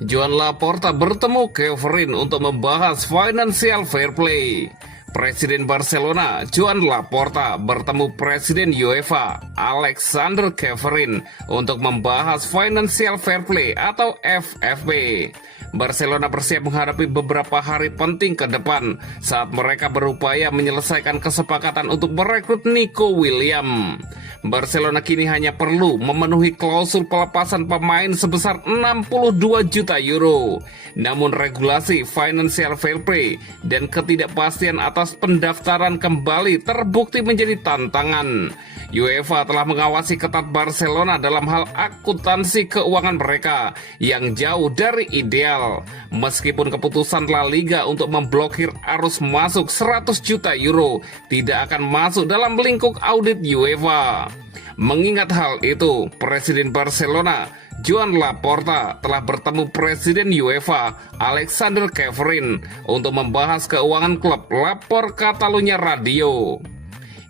Joan Laporta bertemu Kevin untuk membahas financial fair play. Presiden Barcelona, Joan Laporta, bertemu Presiden UEFA, Alexander Kevin, untuk membahas financial fair play atau FFP. Barcelona bersiap menghadapi beberapa hari penting ke depan saat mereka berupaya menyelesaikan kesepakatan untuk merekrut Nico Williams. Barcelona kini hanya perlu memenuhi klausul pelepasan pemain sebesar 62 juta euro. Namun regulasi financial fair play dan ketidakpastian atas pendaftaran kembali terbukti menjadi tantangan. UEFA telah mengawasi ketat Barcelona dalam hal akuntansi keuangan mereka yang jauh dari ideal. Meskipun keputusan La Liga untuk memblokir arus masuk 100 juta euro tidak akan masuk dalam lingkup audit UEFA. Mengingat hal itu, Presiden Barcelona, Joan Laporta, telah bertemu Presiden UEFA, Alexander Kevin, untuk membahas keuangan klub, lapor Catalunya Radio.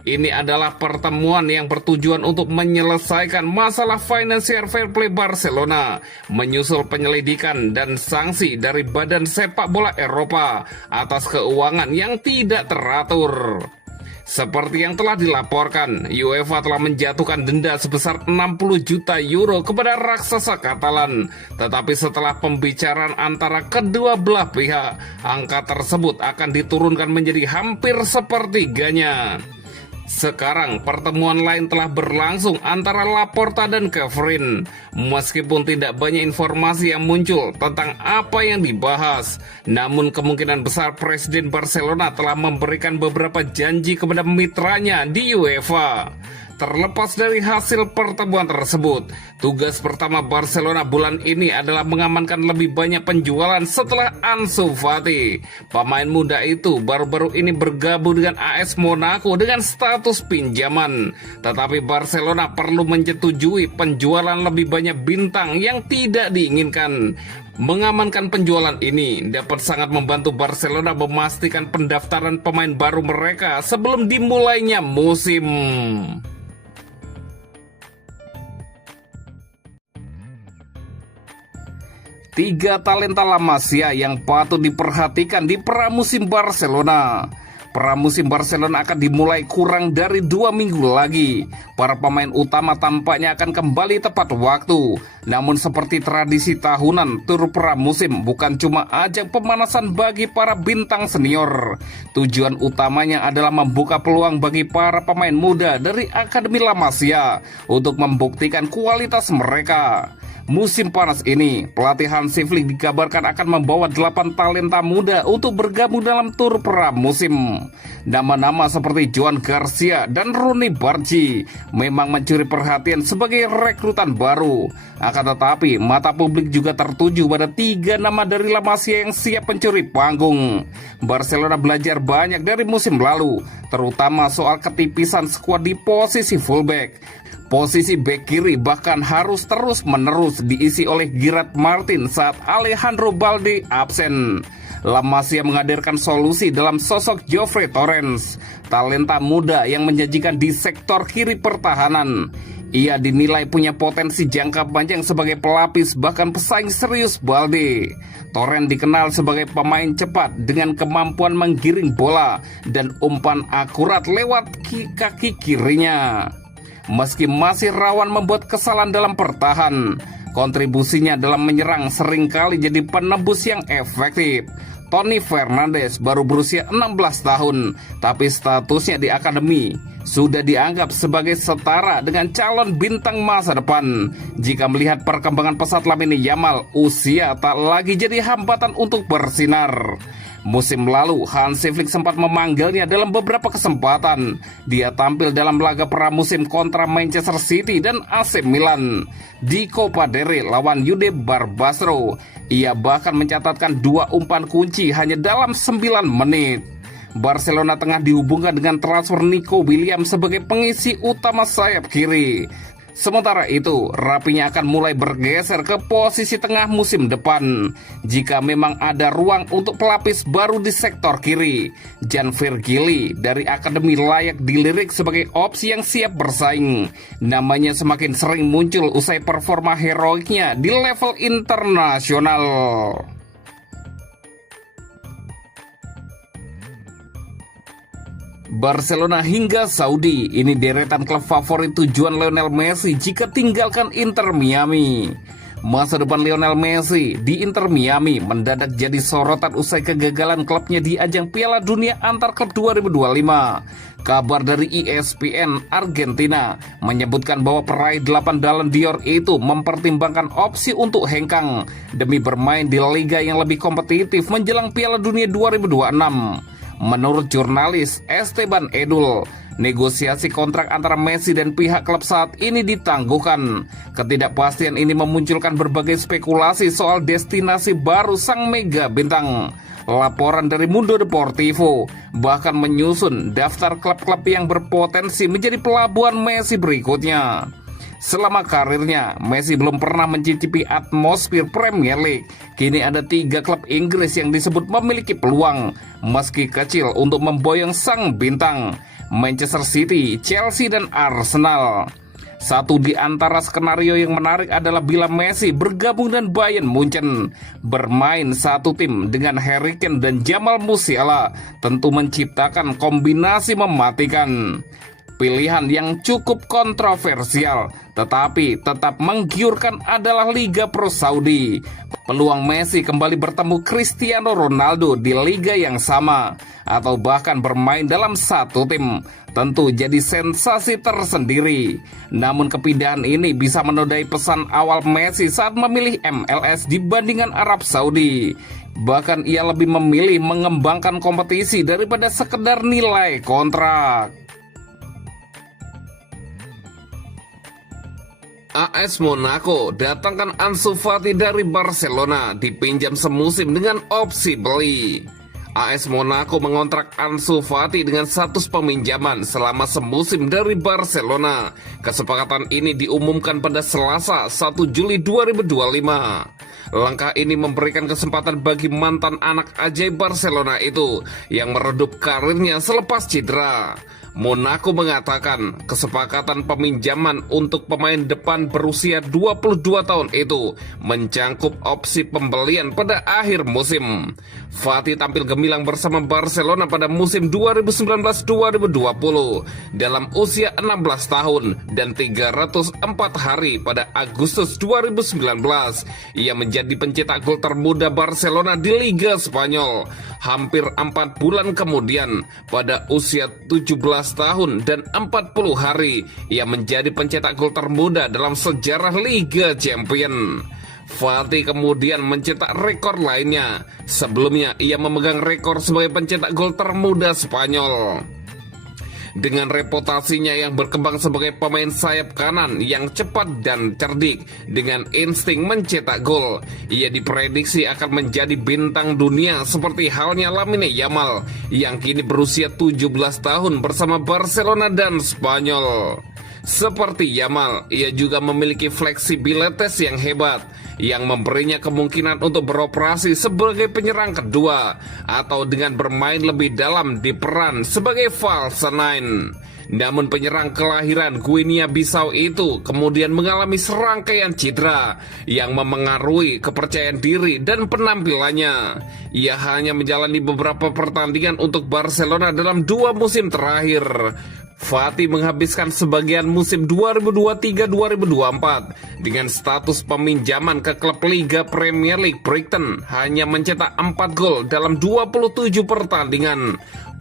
Ini adalah pertemuan yang bertujuan untuk menyelesaikan masalah financial fair play Barcelona, menyusul penyelidikan dan sanksi dari Badan Sepak Bola Eropa atas keuangan yang tidak teratur. Seperti yang telah dilaporkan, UEFA telah menjatuhkan denda sebesar 60 juta euro kepada raksasa Katalan. Tetapi setelah pembicaraan antara kedua belah pihak, angka tersebut akan diturunkan menjadi hampir sepertiganya. Sekarang pertemuan lain telah berlangsung antara Laporta dan Kevin. Meskipun tidak banyak informasi yang muncul tentang apa yang dibahas, namun kemungkinan besar Presiden Barcelona telah memberikan beberapa janji kepada mitranya di UEFA. Terlepas dari hasil pertemuan tersebut, tugas pertama Barcelona bulan ini adalah mengamankan lebih banyak penjualan setelah Ansu Fati. Pemain muda itu baru-baru ini bergabung dengan AS Monaco dengan status pinjaman. Tetapi Barcelona perlu menyetujui penjualan lebih banyak bintang yang tidak diinginkan. Mengamankan penjualan ini dapat sangat membantu Barcelona memastikan pendaftaran pemain baru mereka sebelum dimulainya musim. Tiga talenta La Masia yang patut diperhatikan di pramusim Barcelona. Pramusim Barcelona akan dimulai kurang dari 2 minggu lagi. Para pemain utama tampaknya akan kembali tepat waktu. Namun seperti tradisi tahunan, tur pramusim bukan cuma ajang pemanasan bagi para bintang senior. Tujuan utamanya adalah membuka peluang bagi para pemain muda dari Akademi La Masia untuk membuktikan kualitas mereka. Musim panas ini, pelatih Hansi Flick dikabarkan akan membawa 8 talenta muda untuk bergabung dalam tur pramusim. Nama-nama seperti Joan Garcia dan Rooney Bargi memang mencuri perhatian sebagai rekrutan baru. Akan tetapi, mata publik juga tertuju pada 3 nama dari La Masia yang siap mencuri panggung. Barcelona belajar banyak dari musim lalu, terutama soal ketipisan skuad di posisi fullback. Posisi bek kiri bahkan harus terus-menerus diisi oleh Gerard Martin saat Alejandro Balde absen. La Masia menghadirkan solusi dalam sosok Geoffrey Torrens, talenta muda yang menjanjikan di sektor kiri pertahanan. Ia dinilai punya potensi jangka panjang sebagai pelapis bahkan pesaing serius Balde. Torrens dikenal sebagai pemain cepat dengan kemampuan menggiring bola dan umpan akurat lewat kaki kirinya. Meski masih rawan membuat kesalahan dalam bertahan, kontribusinya dalam menyerang seringkali jadi penebus yang efektif. Toni Fernandes baru berusia 16 tahun, tapi statusnya di akademi sudah dianggap sebagai setara dengan calon bintang masa depan. Jika melihat perkembangan pesat Lamine Yamal, usia tak lagi jadi hambatan untuk bersinar. Musim lalu, Hansi Flick sempat memanggilnya dalam beberapa kesempatan. Dia tampil dalam laga pramusim kontra Manchester City dan AC Milan. Di Copa del Rey lawan Jude Barbastro, ia bahkan mencatatkan 2 umpan kunci hanya dalam 9 menit. Barcelona tengah dihubungkan dengan transfer Nico Williams sebagai pengisi utama sayap kiri. Sementara itu, Rafinha akan mulai bergeser ke posisi tengah musim depan jika memang ada ruang untuk pelapis baru di sektor kiri. Jan Virgili dari Akademi layak dilirik sebagai opsi yang siap bersaing. Namanya semakin sering muncul usai performa heroiknya di level internasional. Barcelona hingga Saudi, ini deretan klub favorit tujuan Lionel Messi jika tinggalkan Inter Miami. Masa depan Lionel Messi di Inter Miami mendadak jadi sorotan usai kegagalan klubnya di ajang Piala Dunia Antar Klub 2025. Kabar dari ESPN Argentina menyebutkan bahwa peraih 8 Ballon d'Or itu mempertimbangkan opsi untuk hengkang demi bermain di liga yang lebih kompetitif menjelang Piala Dunia 2026. Menurut jurnalis Esteban Edul, negosiasi kontrak antara Messi dan pihak klub saat ini ditangguhkan. Ketidakpastian ini memunculkan berbagai spekulasi soal destinasi baru sang mega bintang. Laporan dari Mundo Deportivo bahkan menyusun daftar klub-klub yang berpotensi menjadi pelabuhan Messi berikutnya. Selama karirnya, Messi belum pernah mencicipi atmosfer Premier League. Kini ada 3 klub Inggris yang disebut memiliki peluang, meski kecil, untuk memboyong sang bintang: Manchester City, Chelsea, dan Arsenal. Satu di antara skenario yang menarik adalah bila Messi bergabung dan Bayern Munchen. Bermain satu tim dengan Harry Kane dan Jamal Musiala tentu menciptakan kombinasi mematikan. Pilihan yang cukup kontroversial tetapi tetap menggiurkan adalah Liga Pro Saudi. Peluang Messi kembali bertemu Cristiano Ronaldo di liga yang sama atau bahkan bermain dalam satu tim tentu jadi sensasi tersendiri. Namun kepindahan ini bisa menodai pesan awal Messi saat memilih MLS dibandingkan Arab Saudi. Bahkan ia lebih memilih mengembangkan kompetisi daripada sekedar nilai kontrak. AS Monaco datangkan Ansu Fati dari Barcelona, dipinjam semusim dengan opsi beli. AS Monaco mengontrak Ansu Fati dengan status peminjaman selama semusim dari Barcelona. Kesepakatan ini diumumkan pada Selasa 1 Juli 2025. Langkah ini memberikan kesempatan bagi mantan anak ajaib Barcelona itu yang meredup karirnya selepas cedera. Monaco mengatakan kesepakatan peminjaman untuk pemain depan berusia 22 tahun itu mencangkup opsi pembelian pada akhir musim. Fati tampil gemilang bersama Barcelona pada musim 2019-2020 dalam usia 16 tahun dan 304 hari pada Agustus 2019. Ia menjadi pencetak gol termuda Barcelona di Liga Spanyol. Hampir 4 bulan kemudian, pada usia 17 tahun dan 40 hari, ia menjadi pencetak gol termuda dalam sejarah Liga Champions. Fati kemudian mencetak rekor lainnya. Sebelumnya ia memegang rekor sebagai pencetak gol termuda Spanyol. Dengan reputasinya yang berkembang sebagai pemain sayap kanan yang cepat dan cerdik dengan insting mencetak gol, ia diprediksi akan menjadi bintang dunia seperti halnya Lamine Yamal yang kini berusia 17 tahun bersama Barcelona dan Spanyol. Seperti Yamal, ia juga memiliki fleksibilitas yang hebat yang memberinya kemungkinan untuk beroperasi sebagai penyerang kedua atau dengan bermain lebih dalam di peran sebagai false nine. Namun penyerang kelahiran Guinea Bissau itu kemudian mengalami serangkaian cedera yang memengaruhi kepercayaan diri dan penampilannya. Ia hanya menjalani beberapa pertandingan untuk Barcelona dalam 2 musim terakhir. Fati menghabiskan sebagian musim 2023-2024 dengan status peminjaman ke klub Liga Premier League Brighton, hanya mencetak 4 gol dalam 27 pertandingan.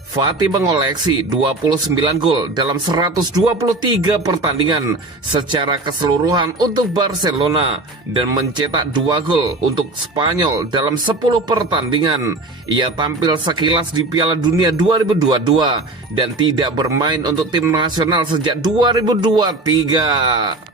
Fati mengoleksi 29 gol dalam 123 pertandingan secara keseluruhan untuk Barcelona dan mencetak 2 gol untuk Spanyol dalam 10 pertandingan. Ia tampil sekilas di Piala Dunia 2022 dan tidak bermain untuk tim nasional sejak 2023.